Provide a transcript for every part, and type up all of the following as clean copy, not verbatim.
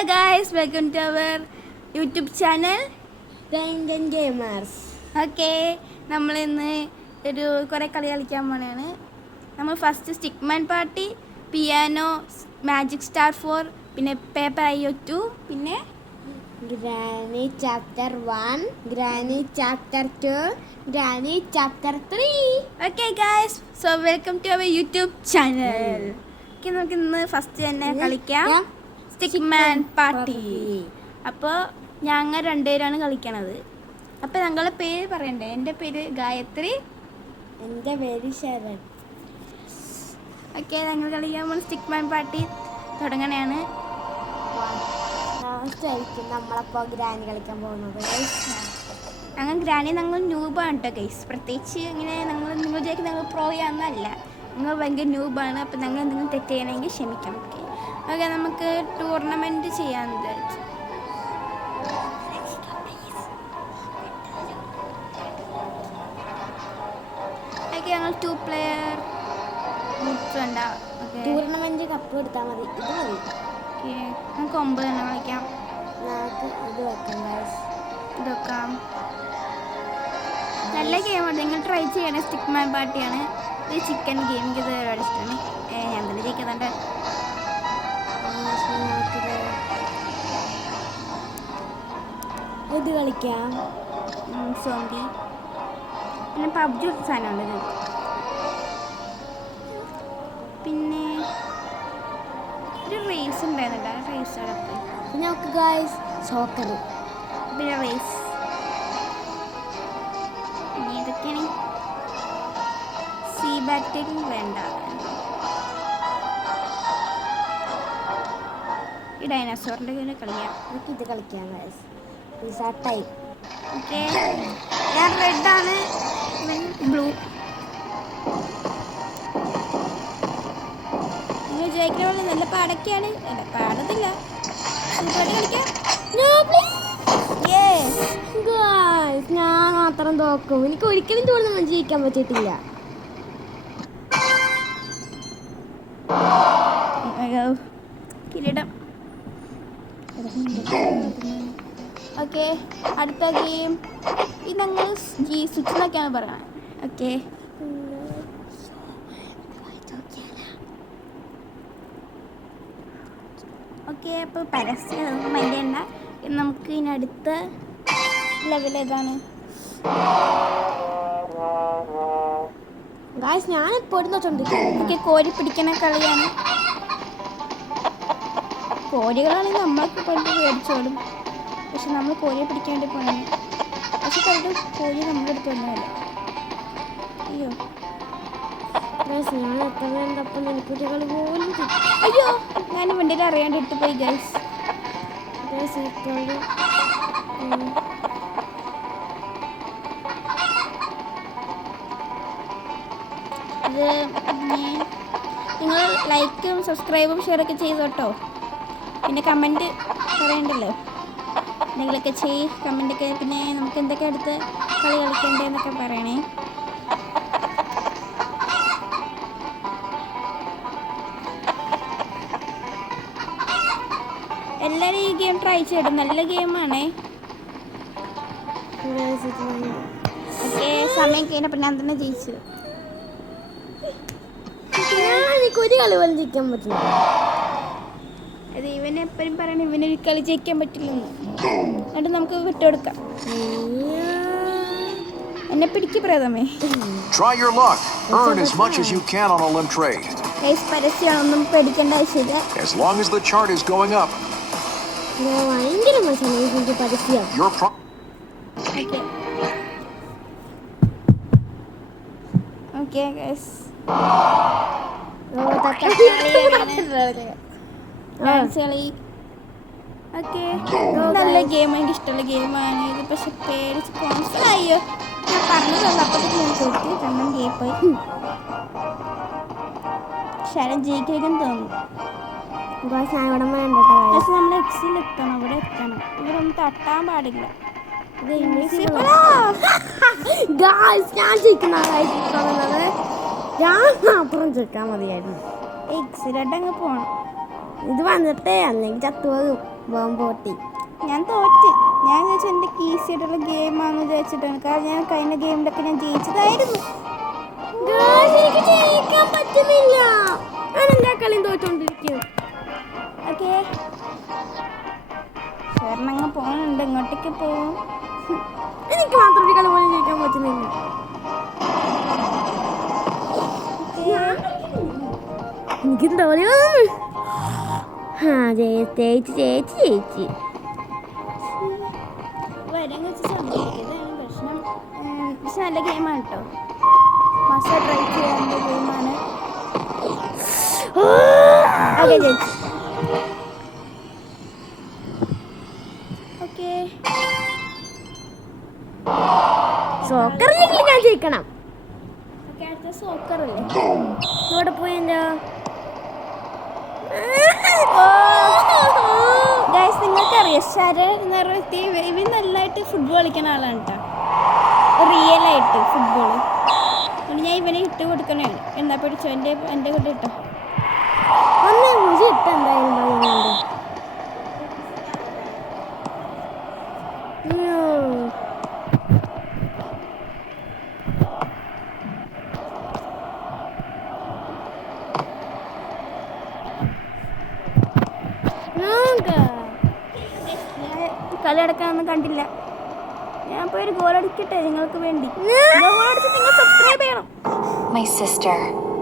Hello guys, welcome to our YouTube channel gamers. Okay, നമ്മളിന്ന് കുറേ കളി കളിക്കാൻ പോണെയാണ്. നമ്മൾ first stickman party, piano, magic star 4, പിന്നെ പേപ്പർ IO 2, പിന്നെ granny chapter 1, granny chapter 2, granny chapter 3. Okay guys, so welcome to our YouTube channel. Okay, നമുക്ക് ഇന്ന് ഫസ്റ്റ് തന്നെ കളിക്കാം സ്റ്റിക്മാൻ പാർട്ടി. അപ്പോൾ ഞങ്ങൾ രണ്ടുപേരാണ് കളിക്കണത്. അപ്പോൾ ഞങ്ങളുടെ പേര് പറയണ്ടേ? എൻ്റെ പേര് ഗായത്രി, എൻ്റെ പേര് ശരൺ. ഓക്കെ, ഞങ്ങൾ കളിക്കാൻ പോകുന്ന സ്റ്റിക്മാൻ പാർട്ടി തുടങ്ങണയാണ്. നമ്മളപ്പോൾ ഗ്രാനി കളിക്കാൻ പോകുന്നത്. ഞങ്ങൾ ഗ്രാനി ഞങ്ങൾ ന്യൂബാണ് കേട്ടോ ഗൈസ്. പ്രത്യേകിച്ച് ഇങ്ങനെ നിങ്ങൾ വിചാരിക്കും ഞങ്ങൾ പ്രോ ചെയ്യാമെന്നല്ല, നിങ്ങൾ ഭയങ്കര ന്യൂബാണ്. അപ്പോൾ ഞങ്ങൾ എന്തെങ്കിലും തെറ്റ് ചെയ്യണമെങ്കിൽ ക്ഷമിക്കാം. ഓക്കെ, നമുക്ക് ടൂർണമെൻറ്റ് ചെയ്യാമെന്ന് വിചാരിച്ചു. ഓക്കെ, ഞങ്ങൾ 2 പ്ലെയർ വേണ്ട. ടൂർണമെന്റ് കപ്പ് എടുത്താൽ മതി. ഇത് മതി. ഓക്കെ, നമുക്ക് 9 തന്നെ കളിക്കാം. നമുക്ക് ഇത് വെക്കാം. ഇത് വെക്കാം. നല്ല ഗെയിമാണ്, നിങ്ങൾ ട്രൈ ചെയ്യണേ. സ്റ്റിക്മാൻ പാർട്ടിയാണ്. ഇത് ചിക്കൻ ഗെയിം. എനിക്ക് ഇത് ഒരുപാട് ഇഷ്ടമാണ്. ഞാൻ തന്നെ ജയിക്കുന്നുണ്ട്. ഇത് കളിക്കാം. സോംബി, പിന്നെ പബ്ജി ഒരു സാധനമുണ്ട് ഇത്. പിന്നെ ഒരു റേസ് ഉണ്ടായിരുന്നില്ല, ആ റേസ് അവിടെ പോയി. പിന്നെ നമുക്ക് ഗായ്സ് സോക്കർ, പിന്നെ റേസ്. ഇനി ഏതൊക്കെയാണ്? സീ ബാക്ടീരിയ വേണ്ട. ഈ ഡൈനോസോറിൻ്റെ കയ്യിൽ കളിക്കാം. നമുക്ക് ഇത് കളിക്കാം ഗായ്സ്. Pizza time. ഓക്കെ, ഞാൻ റെഡാണ്, ബ്ലൂ. നിങ്ങൾ വിചാരിക്കുന്ന പോലെ നല്ല പാടൊക്കെയാണ്. അല്ല, പാടത്തില്ല, സൂപ്പറായിട്ട് കളിക്കാം. ഞാൻ മാത്രം തോക്കും. എനിക്ക് ഒരിക്കലും തോന്നുന്നു ജയിക്കാൻ പറ്റിയിട്ടില്ല. കിരീടം. ഓക്കെ, അടുത്ത ഗെയിം. ഇത് ഞങ്ങൾ സ്വിച്ച് എന്നൊക്കെയാണ് പറയുന്നത്. ഓക്കെ, ഓക്കെ, അപ്പോൾ പരസ്യം മൈൻഡ്. നമുക്ക് ഇനി അടുത്ത ലെവൽ ഏതാണ്? ഞാൻ എപ്പോഴും ഓക്കെ, കോരി പിടിക്കണ കളിയാണ്. കോരികളാണെങ്കിൽ നമ്മളൊക്കെ പണ്ട് മേടിച്ചോടും, പക്ഷെ നമ്മൾ കോരിയെ പിടിക്കാൻ വേണ്ടി പോകണം. പക്ഷെ പലരും കോരി നമ്മുടെ അടുത്ത് ഒന്നുമില്ല. അയ്യോ, ഞാൻ എത്ര വേണ്ടപ്പം എനിക്കൊരു കളി പോലും. അയ്യോ, ഞാൻ വണ്ടിയിൽ അറിയാണ്ട് ഇട്ട് പോയി ഗൈസ്. ഇത് നിങ്ങൾ ലൈക്കും സബ്സ്ക്രൈബും ഷെയറൊക്കെ ചെയ്തു കേട്ടോ. പിന്നെ കമൻറ്റ് പറയണ്ടല്ലോ, എന്തെങ്കിലുമൊക്കെ കമൻറ്റൊക്കെ. പിന്നെ നമുക്ക് എന്തൊക്കെ അടുത്ത് കളി കളിക്കണ്ടേന്നൊക്കെ പറയണേ. എല്ലാവരും ഈ ഗെയിം ട്രൈ ചെയ്യണം, നല്ല ഗെയിമാണേ. ഓക്കെ, സമയം കഴിഞ്ഞപ്പോൾ ഞാൻ തന്നെ ജയിച്ചു. ഒരു കളി പോലും ജയിക്കാൻ പറ്റില്ല. അത് ഇവനെ എപ്പോഴും പറയണം, ഇവനൊരു കളി ജയിക്കാൻ പറ്റില്ലെന്ന്. എന്നിട്ട് നമുക്ക് വിട്ടുകൊടുക്കാം. എന്നെ പിടിക്ക് പ്രേതമേ. പരസ്യമൊന്നും പേടിക്കേണ്ട ആവശ്യമില്ല. ഭയങ്കര മോശമാണ് പരസ്യം. ഓക്കെ ഗൈസ്, നല്ല ഗെയിം, എനിക്ക് ഇഷ്ടമുള്ള ഗെയിമാണ് ഇത്. പക്ഷെ പേടിച്ച് കോൺസലായോ ഞാൻ പറഞ്ഞതല്ല. അപ്പോഴത്തേക്ക് ഞാൻ തോറ്റി. രണ്ടും ഗെയിം പോയി. ശരം ജയിക്കുമെന്ന് തോന്നുന്നു. പക്ഷെ നമ്മൾ എക്സിലെത്തണം, ഇവിടെ എത്തണം. ഇവിടെ ഒന്നും തട്ടാൻ പാടില്ല. ഇത് ഇൻവിസിബിൾ. ഞാൻ ജയിക്കുന്നത്. ഞാൻ അപ്പുറം ജയിക്കാൻ മതിയായിരുന്നു. എക്സിലോട്ട് അങ്ങ് പോകണം. ഇത് വന്നിട്ടേ അല്ലെങ്കിൽ ചത്തുപോകും ബോംബോട്ടി. ഞാൻ തോറ്റ്. ഞാൻ വിചാരിച്ചു എൻ്റെ ഈസി ആയിട്ടുള്ള ഗെയിമാണെന്ന് വിചാരിച്ചിട്ടാണ്. കാരണം ഞാൻ കഴിഞ്ഞ ഗെയിമിലൊക്കെ ഞാൻ ജയിച്ചതായിരുന്നു. Guys, എനിക്ക് ജയിക്കാൻ പറ്റുന്നില്ല. ഞാൻ എല്ലാ കളിയും തോറ്റോണ്ടിരിക്കും. ഓക്കെ, ചേർന്നങ്ങ് പോകുന്നുണ്ട്. ഇങ്ങോട്ടേക്ക് പോകും. എനിക്ക് മാത്രം ഒരു കളി പോലും ജയിക്കാൻ പറ്റുന്നില്ല. എനിക്കെന്താ പറയുക? ചേച്ചി വരാൻ വെച്ച് സംഭവിക്കുന്നതാണ് പ്രശ്നം. പക്ഷെ നല്ല ഗെയിമാണ് കേട്ടോ. മസ്റ്റ് ട്രൈ ചെയ്യാനുള്ള ഗെയിമാണ്. ഓക്കെ ചേച്ചി. ഓക്കെ, സോക്കർ ലീഗിൽ ഞാൻ ജയിക്കണം. ഓക്കെ, അടുത്ത സോക്കർ അല്ലേ? ഇവിടെ പോയി എൻ്റെ ഗൈസ്, നിങ്ങൾക്കറിയാം ശരൺ എന്ന് പറഞ്ഞ വ്യക്തി ഇവൻ നല്ലതായിട്ട് ഫുട്ബോൾ കളിക്കുന്ന ആളാണ് കേട്ടോ. റിയൽ ആയിട്ട് ഫുട്ബോൾ. അതുകൊണ്ട് ഞാൻ ഇവനെ ഇട്ട് കൊടുക്കണേ. എന്നാ പിടിച്ചോ, എൻ്റെ കൂടെ ഇട്ടോ. ഒന്നേ കുറിച്ച് ഇട്ട് എന്തായാലും പറയുന്നുണ്ട്. കളി അടക്കാനൊന്നും കണ്ടില്ല. ഞാൻ പോയി ഒരു ഗോൾ അടിക്കട്ടെ നിങ്ങൾക്ക് വേണ്ടി. ഗോൾ അടിച്ചിട്ട് നിങ്ങൾ സബ്സ്ക്രൈബ് ചെയ്യണം. My sister,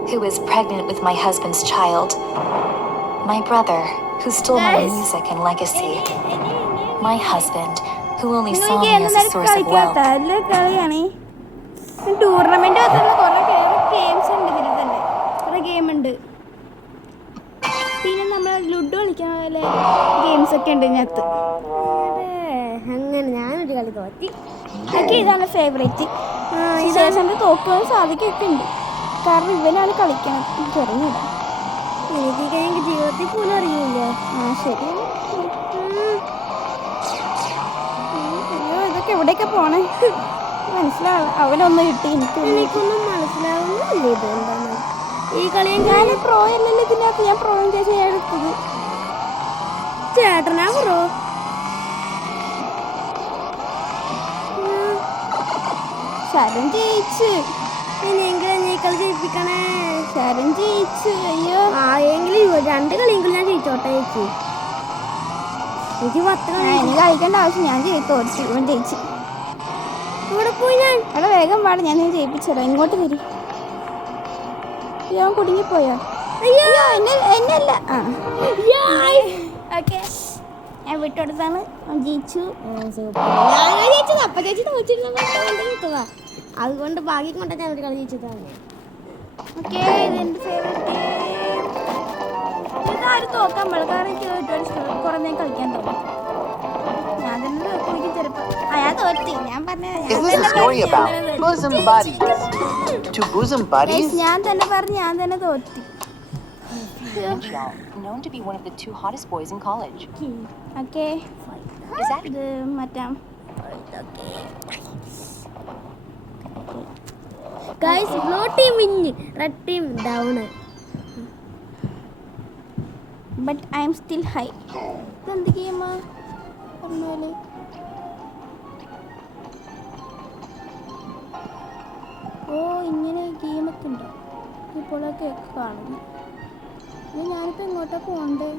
who is pregnant with my husband's child. My brother, who stole my Guys. music and legacy. My husband, who only നിങ്ങൾ saw ഈ me game as a source of wealth. കളിക്കാത്ത നല്ല കളിയാണ്. Tournament മാത്രമല്ല, കുറെ games ഉണ്ട് ഇതിൽ തന്നെ. കുറെ ഗെയിം ഉണ്ട്. പിന്നെ നമ്മൾ ലുഡോ കളിക്കുന്ന പോലെ ഗെയിംസ് ഒക്കെ ഉണ്ട് ഇതിനകത്ത്. അങ്ങനെ ഞാനൊരു കളി തോറ്റി. എനിക്ക് ഇതാണ് ഫേവറേറ്റ്. ശേഷന്റെ തോക്കുവാൻ സാധിക്കൊക്കെ ഉണ്ട്. കാരണം ഇവനാണ് കളിക്കണം. എനിക്കറിഞ്ഞില്ല. എനിക്ക് ജീവിതത്തിൽ പോലും അറിയില്ല. ശരി. അയ്യോ, ഇതൊക്കെ എവിടെയൊക്കെ പോണേ മനസ്സിലാവില്ല. അവനൊന്നും കിട്ടി. എനിക്കൊന്നും മനസ്സിലാവുന്നില്ല ഇത് എന്താണ് ഈ കളി. ഞാൻ പ്രോ അല്ലല്ലോ ഇതിനകത്ത്. ഞാൻ പ്രോ ചേച്ചി എടുത്തത്. ചേട്ടനാ പ്രോ. ശരൺ ജയിച്ച്. ഇനിയെങ്കിലും നീ കളി ജയിപ്പിക്കണേ. ശരൺ ജയിച്ച്. അയ്യോ, എങ്കിലും 2 കളിയെങ്കിലും ഞാൻ ജയിച്ചോട്ടെ ചേച്ചി. എനിക്ക് 10 കളി. എനിക്ക് കളിക്കേണ്ട ആവശ്യം. ഞാൻ തോറ്റു. ഇവൻ ജയിച്ചു. ഇവിടെ പോയി ഞാൻ. അവിടെ വേഗം പാട്. ഞാൻ ജയിപ്പിച്ചല്ലോ. ഇങ്ങോട്ട് തരും. ഞാൻ കുടുങ്ങിപ്പോയോ? അയ്യോ എന്നല്ല. ഓക്കെ, ഞാൻ വിട്ടുകൊടുത്താണ്. ജയിച്ചു. അപ്പൊ ചേച്ചി തോച്ചിരുന്നതാ. അതുകൊണ്ട് ഭാഗ്യം കൊണ്ട് ഞാൻ ഒരു കളി ജയിച്ചതാണ്. ഓക്കെ, ഇതെന്റെ ഫേവറേറ്റ് ഗെയിം. ഇതാരും തോക്കാൻ പാടില്ല. കാരണം എനിക്ക് ഒരുപാട് ഇഷ്ടം. കുറെ നേരം കളിക്കാൻ തോന്നും. ഞാൻ തന്നെ കുടിക്കും ചിലപ്പോൾ. ഞാൻ തോറ്റി. ഞാൻ Is this a story about bosom buddies? Two bosom buddies? ഞാൻ തന്നെ പറഞ്ഞു. ഞാൻ തന്നെ തോറ്റി. Montreal, known to be one of the 2 hottest boys in college. Okay, Is that ഇത് മാറ്റാം. Guys, blue team win, red team down. But I am still high. ഇതെന്ത് ഗെയിമാ പറഞ്ഞോലെ? ഓ, ഇങ്ങനെ ഗെയിമൊക്കെ ഉണ്ടോ? ഇപ്പോഴൊക്കെ കാണുന്നു. ഞാനിപ്പോൾ എങ്ങോട്ടാ പോകണ്ടേ?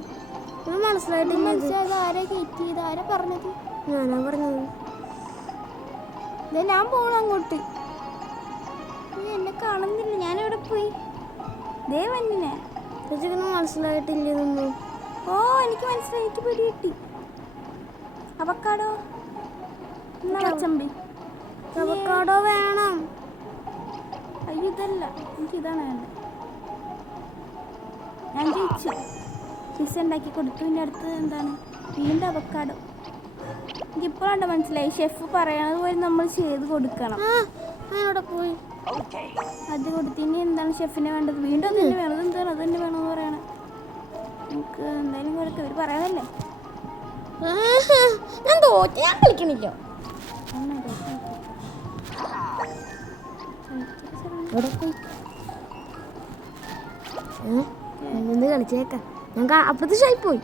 മനസ്സിലായിട്ടില്ല. മനസ്സിലായത് ആരാ കയറ്റി ചെയ്ത്? ആരാ പറഞ്ഞത്? ഞാനാ പറഞ്ഞത്. ഞാൻ പോകണം അങ്ങോട്ട്. എന്നെ കാണുന്നില്ല. ഞാനെവിടെ പോയി? ദേ വന്നിനെ. ചേച്ചിക്കൊന്നും മനസ്സിലായിട്ടില്ലെന്നൊന്നും. ഓ, എനിക്ക് മനസ്സിലായി. എനിക്ക് പിടി കിട്ടി. അവക്കാടോ ചമ്പി. അവക്കാടോ വേണം. അയ്യോ, ഇതല്ല. എനിക്കിതാണ് വേണ്ടത്. ഞാൻ ജയിച്ചു. പിസ്സ ഉണ്ടാക്കി കൊടുത്തു. ഇതിൻ്റെ അടുത്ത് എന്താണ്? വീണ്ടും അവക്കാടോ. എനിക്കിപ്പോഴാണ് മനസ്സിലായി. ഷെഫ് പറയണത് പോലെ നമ്മൾ ചെയ്ത് കൊടുക്കണം. ഞാനവിടെ പോയി അത് കൊടുത്ത് ഇനി എന്താണ് ഷെഫിന് വേണ്ടത്? വീണ്ടും അത് തന്നെ വേണം. എന്താണ് അത് തന്നെ വേണമെന്ന് പറയണേ? നമുക്ക് എന്തായാലും കൊടുക്കാം. ഇവർ പറയാനല്ലേ. ഞാൻ തോറ്റ്. ഞാൻ കളിക്കണില്ല. ഇവിടെ പോയി ഒന്ന് കളിച്ചേക്കാം. ഞാൻ അപ്രത്യക്ഷമായി പോയി.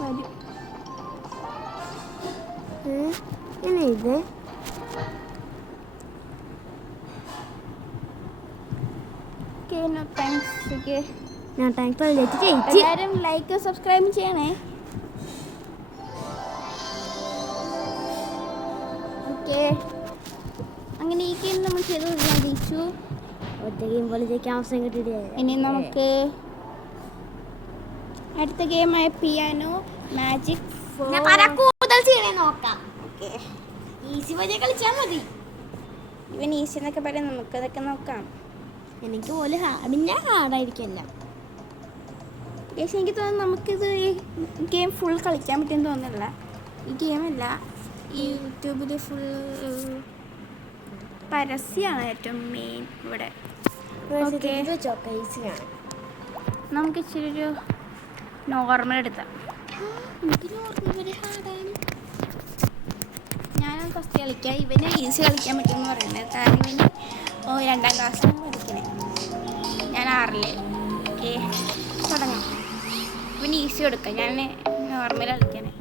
വരും. ഇനി ഇത് Okay, no thanks. Okay. ഞാൻ ടാങ്ക് ടോയ്ലറ്റ് ജയിച്ച്. എല്ലാവരും ലൈക്ക് സബ്സ്ക്രൈബ് ചെയ്യണേ. ഓക്കെ, അങ്ങനെ ഈ ഗെയിം നമ്മൾ ചെയ്ത് ജയിച്ചു. ഒറ്റ ഗെയിം പോലെ ജയിക്കാൻ അവസരം കിട്ടിയിട്ടേ. ഇനി നമുക്ക് അടുത്ത ഗെയിമായ പിയാനോ മാജിക് ഞാൻ കൂടുതൽ ചെയ്യണേ നോക്കാം. ഈസി വരെ കളിച്ചാൽ മതി. ഇവൻ ഈസി എന്നൊക്കെ പറയാം, നമുക്ക് അതൊക്കെ നോക്കാം. എനിക്ക് പോലെ ഹാർഡിൻ്റെ ഹാർഡായിരിക്കില്ല. പക്ഷേ എനിക്ക് തോന്നുന്നു നമുക്കിത് ഈ ഗെയിം ഫുൾ കളിക്കാൻ പറ്റുമെന്ന് തോന്നുന്നില്ല. ഈ ഗെയിമല്ല, ഈ യൂട്യൂബിൽ ഫുൾ പരസ്യമാണ് ഏറ്റവും മെയിൻ ഇവിടെ. ഓക്കെ, നമുക്ക് ഇച്ചിരി ഒരു നോർമൽ എടുത്താം. ഞാൻ ഫസ്റ്റ് കളിക്കാം. ഇവന് ഈസി കളിക്കാൻ പറ്റുമെന്ന് പറയുന്നത്, കാരണം ഇവന് 2ാം ക്ലാസ്സിലാണ് പഠിക്കണേ, ഞാൻ 6ല്. ഓക്കെ, തുടങ്ങാം. ഇവന് ഈസി കൊടുക്കാം, ഞാൻ normal കളിക്കാനേ.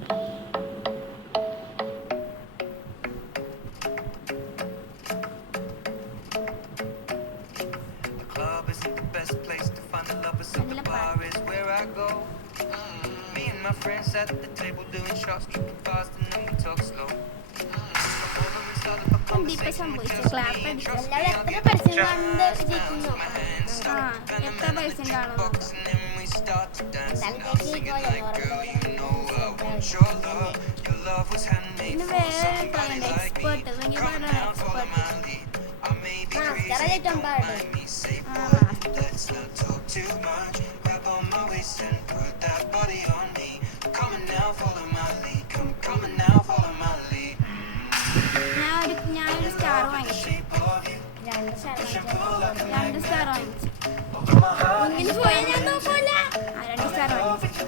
My friends at the table doing shots, tripping fast, and then we talk slow. ഇപ്പം സംഭവിച്ചു, ക്ലാപ്പ് അടിച്ചു. എത്ര പരസ്യം കണ്ട് ജയിക്കുന്നു. എത്ര പൈസ കാണുന്നു? പിന്നെ വേറെ എക്സ്പേർട്ട് ഞാനൊരു സ്റ്റാർ വാങ്ങിച്ചു. 2 സ്റ്റാർ വാങ്ങിച്ചു. ഇങ്ങനെ പോയാൽ ഞാൻ നോക്കൂല. 2 സ്റ്റാർ വാങ്ങിച്ചു.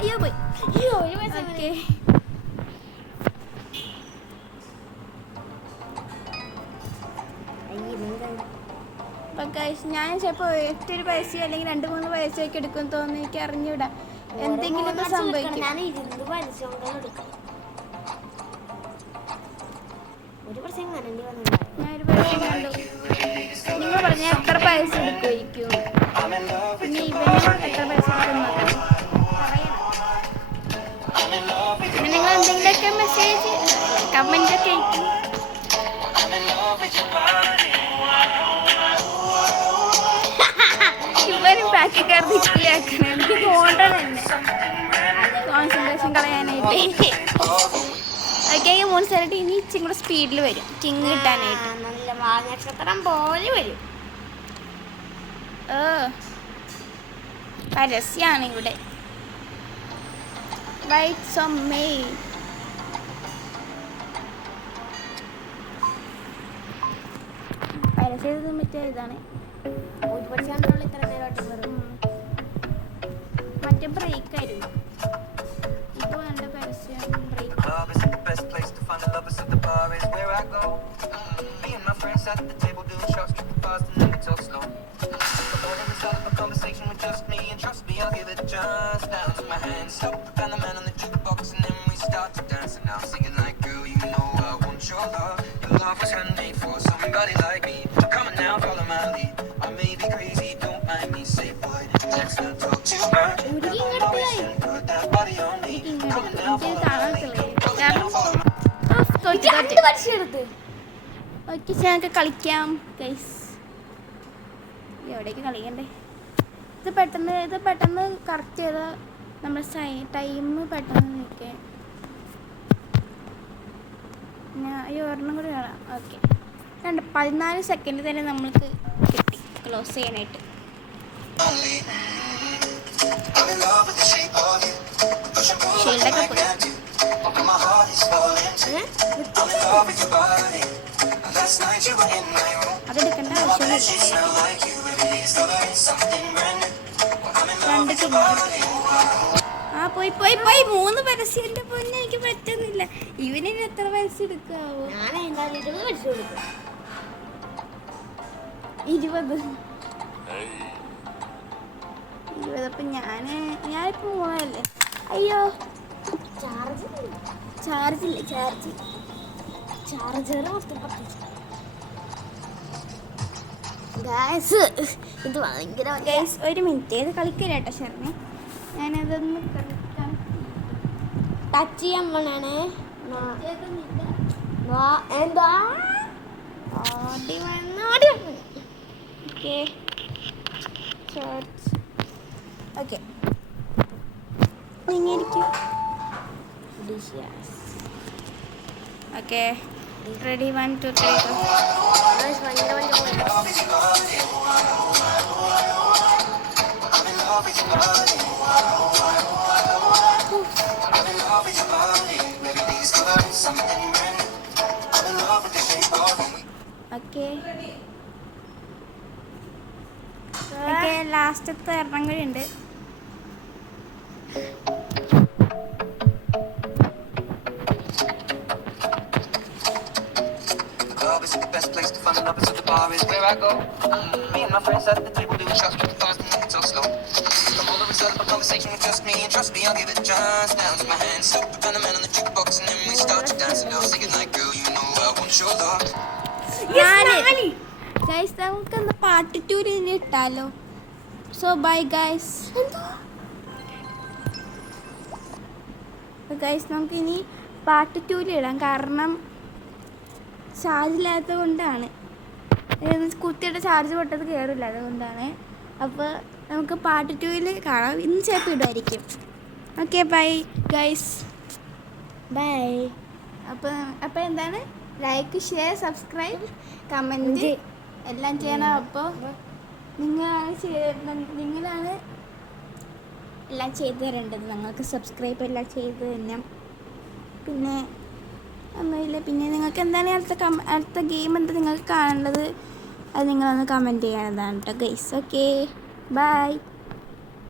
അയ്യോ പോയി. ഓക്കെ, അപ്പം ഗൈസ്, ഞാൻ ചിലപ്പോൾ ഒറ്റൊരു പൈസയോ അല്ലെങ്കിൽ 2-3 പൈസയൊക്കെ എടുക്കുമെന്ന് തോന്നുന്നു. എനിക്ക് അറിഞ്ഞൂടാ, എന്തെങ്കിലുമൊക്കെ സംഭവിക്കും. ഞാൻ 20 പരസ്യം എടുക്കും. ഒരു പരസ്യം കരണ്ടി വന്നിട്ടുണ്ടായിരുന്നു. ഞാനൊരു പൈസ കണ്ടു. നിങ്ങൾ പറഞ്ഞ എത്ര പൈസ എടുക്കുമായിരിക്കും? ഇനി ഇവന് എത്ര പൈസ എടുക്കും? പിന്നെ നിങ്ങൾ എന്തെങ്കിലുമൊക്കെ മെസ്സേജ് കമൻ്റൊക്കെ അയക്കും. ഇവരും ബാക്കി കയറി നിൽക്കില്ലാക്കണം. എനിക്ക് പോകേണ്ടത് തന്നെ കോൺസെൻട്രേഷൻ കളയാനായിട്ട്. ഓക്കെ, 3 സ്ഥലത്ത് ഇനി ഇച്ചിരി കൂടെ സ്പീഡിൽ വരും കിങ് കിട്ടാനായിട്ട്. നല്ല നക്ഷത്രം പോലെ വരും. പരസ്യമാണ് ഇവിടെ. Whites on May. പരസ്യം മറ്റേ ഇതാണ്. ഒരു പരസ്യം കണ്ടുള്ള ഇത്ര നേരമായിട്ട് വരും. മറ്റേ ബ്രേക്ക് ആയിരുന്നു. ഇപ്പോൾ എൻ്റെ പരസ്യം break. Love is the best place to find the lovers at the bar is where I go. Me and my friends at the table doing shots, tripping fast, and then we talk slow. The morning we start up a conversation with just me, and trust me, I'll give it a chance. Now take my hand, stop, and the man on the jukebox, and then we start to dance. And I'm singing like, girl, you know I want your love. Your love was handmade for somebody like me. Come on now, follow my lead. I may be crazy, don't mind me. Say, boy, let's not talk too much. Put that body on me. Come on now, follow my lead. Okay, ഞങ്ങൾക്ക് കളിക്കാം guys. എവിടേക്ക് കളിക്കണ്ടേ? ഇത് പെട്ടെന്ന് correct ചെയ്താൽ നമ്മൾ time പെട്ടെന്ന് നിൽക്കേ. ഞാൻ ഈ ഒരെണ്ണം കൂടി കാണാം. ഓക്കെ, 14 സെക്കൻഡ് തന്നെ നമ്മൾക്ക് കിട്ടി ക്ലോസ് ചെയ്യാനായിട്ട്. ഷീൽഡൊക്കെ പോയി. അതെടുക്കേണ്ട ആവശ്യമില്ല. 2 കിങ്. പോയി 3 പരസ്യം. എൻ്റെ പൊന്നെ, എനിക്ക് പറ്റുന്നില്ല. ഇവന് എത്ര പരസ്യം എടുക്കാവോ? ഞാൻ 20 പരസ്യം കൊടുക്കും. 20. അപ്പം ഞാനിപ്പോൾ 3 അയ്യോ ചാർജർ ഗായ്സ് ഇത് ഭയങ്കര ഗൈസ് ഒരു മിനിറ്റ് ഇത് കളിക്കില്ല കേട്ടോ ശരണേ. ഞാനതൊന്ന് കളിക്കാം. ടച്ച് ചെയ്യാൻ പോണേ. എന്താ ഓടി വന്ന് ഓക്കെ ഓക്കെ നീങ്ങിയിരിക്കും. ഓക്കെ റെഡി 1 2 3 ഓക്കെ ഓക്കെ ലാസ്റ്റത്തെ എണ്ണം കൂടി ഉണ്ട്. Club is the best place to find the lovers, so the bar is where I go. Me and my friends at the table doing shots, but fast and make it so slow. Come over and start up a conversation with just me, and trust me, I'll give it a chance. Down to my hands, super kind of man on the jukebox, and then we start to dance. And I'll sing it like, girl, you know I want your love. Guys നമുക്കെന്താ part 2 ഇനി ഇട്ടാലോ? So bye guys. Guys നമുക്കിനി part 2 ഇടാം. കാരണം charge ഇല്ലാത്തത് കൊണ്ടാണ്. കുത്തിയുടെ charge പൊട്ടത് കയറില്ല, അതുകൊണ്ടാണ്. അപ്പോൾ നമുക്ക് പാർട്ട് 2 കാണാം. ഇന്ന് ചിലപ്പോൾ ഇടുമായിരിക്കും. Okay bye guys. ബൈ. അപ്പോൾ എന്താണ്, ലൈക്ക് ഷെയർ സബ്സ്ക്രൈബ് കമൻറ്റ് എല്ലാം ചെയ്യണം. അപ്പോൾ നിങ്ങളാണ് എല്ലാം ചെയ്തു തരേണ്ടത്. ഞങ്ങൾക്ക് സബ്സ്ക്രൈബ് എല്ലാം ചെയ്ത് തന്നെ. പിന്നെ ഒന്നുമില്ല. പിന്നെ നിങ്ങൾക്ക് എന്താണ് അടുത്ത ഗെയിം എന്താ നിങ്ങൾക്ക് കാണേണ്ടത്, അത് നിങ്ങളൊന്ന് കമൻറ്റ് ചെയ്യണതാണ് കേട്ടോ ഗൈസ്. Okay bye.